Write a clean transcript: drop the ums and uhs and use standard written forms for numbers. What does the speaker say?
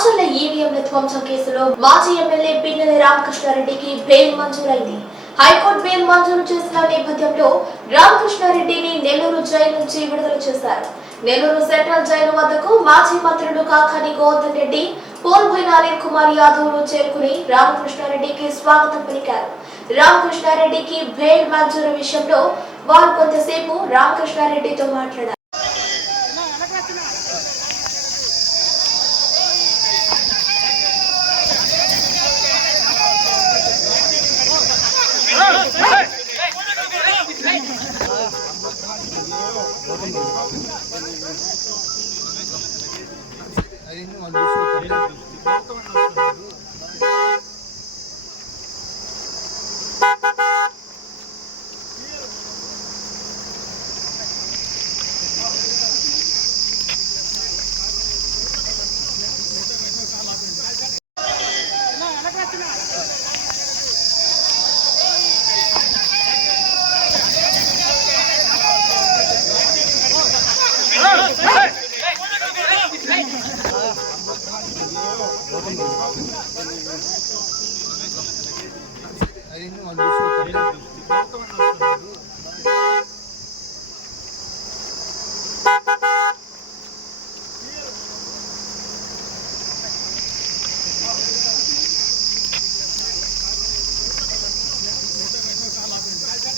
మాచర్ల ఈవీఎంల ధ్వంసం కేసులో మాజీ MLA Pinnelli రామకృష్ణారెడ్డికి bail మంజూరైంది. High court bail మంజూరు చేసిన నేపథ్యంలో రామకృష్ణారెడ్డిని నెల్లూరు జైలు నుంచి విడుదల చేశారు. నెల్లూరు సెంట్రల్ జైలు వద్దకు మాజీ మంత్రులు కాకాని గోవర్ధన్ రెడ్డి, పోల్బోయిన అనిల్ కుమార్ యాదవ్లు చేరుకుని రామకృష్ణారెడ్డికి స్వాగతం పలికారు. రామకృష్ణారెడ్డికి బెయిల్ మంజూరు విషయంలో వారు కొంతసేపు రామకృష్ణారెడ్డితో మాట్లాడారు. I didn't know